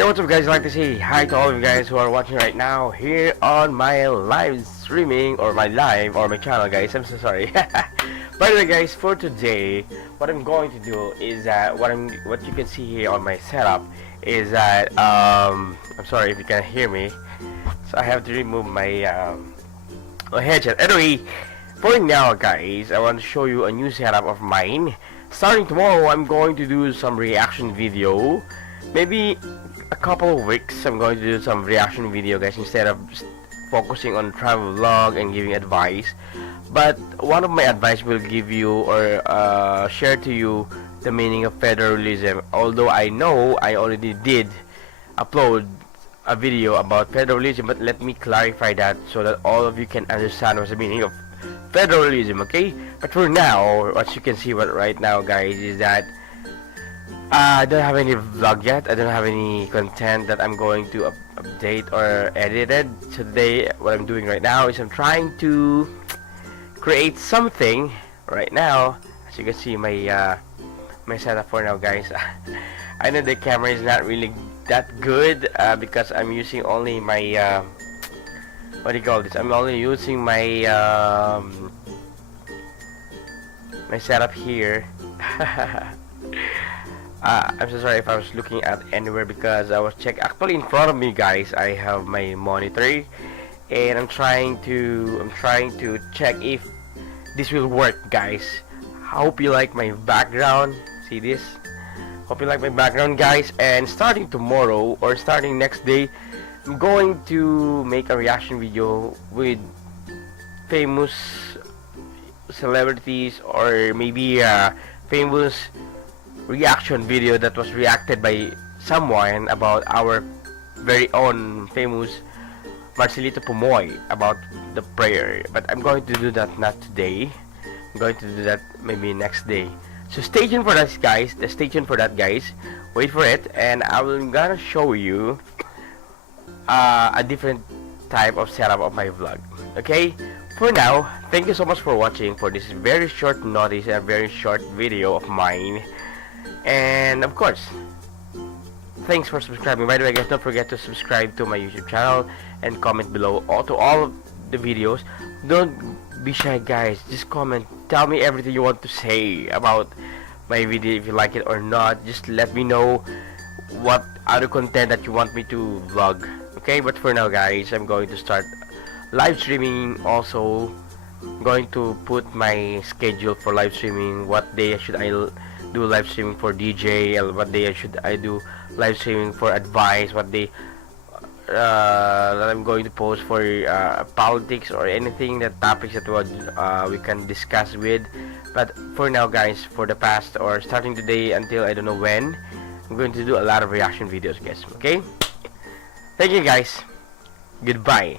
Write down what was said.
Hey, what's up guys? I'd like to say hi to all of you guys who are watching right now here on my live streaming or my channel, guys. I'm so sorry. By the way guys, for today what I'm going to do is what you can see here on my setup is that I'm sorry if you can't hear me, so I have to remove my headset. Anyway, for now guys, I want to show you a new setup of mine. Starting tomorrow, I'm going to do some reaction video. Maybe a couple of weeks I'm going to do some reaction video, guys, instead of focusing on travel vlog and giving advice. But one of my advice will give you or share to you the meaning of federalism. Although I know I already did upload a video about federalism, but let me clarify that so that all of you can understand what's the meaning of federalism, okay? But for now, what you can see right now, guys, is that I don't have any vlog yet. I don't have any content that I'm going to update or edited. So today, what I'm doing right now is I'm trying to create something right now. As you can see, my setup for now, guys. I know the camera is not really that good because I'm using only my what do you call this? I'm only using my my setup here. I'm so sorry if I was looking at anywhere because I was checking. Actually, in front of me, guys, I have my monitor, and I'm trying to check if this will work, guys. Hope you like my background. See this? Hope you like my background, guys. And starting tomorrow or starting next day, I'm going to make a reaction video with famous celebrities or maybe famous reaction video that was reacted by someone about our very own famous Marcelito Pumoy about the prayer. But I'm going to do that not today. I'm going to do that maybe next day. So stay tuned for that, guys. Stay tuned for that, guys. Wait for it, and I'm gonna show you a different type of setup of my vlog. Okay? For now, thank you so much for watching for this very short notice, a very short video of mine. And of course, thanks for subscribing. By the way, guys, don't forget to subscribe to my YouTube channel and comment below to all of the videos. Don't be shy, guys. Just comment. Tell me everything you want to say about my video, if you like it or not. Just let me know what other content that you want me to vlog. Okay, but for now, guys, I'm going to start live streaming. Also, I'm going to put my schedule for live streaming. What day should I do live streaming for DJ? What day should I do live streaming for advice? What day that I'm going to post for politics or anything, that topics that we can discuss with. But for now, guys, for the past or starting today until I don't know when, I'm going to do a lot of reaction videos, guys. Okay, thank you, guys. Goodbye.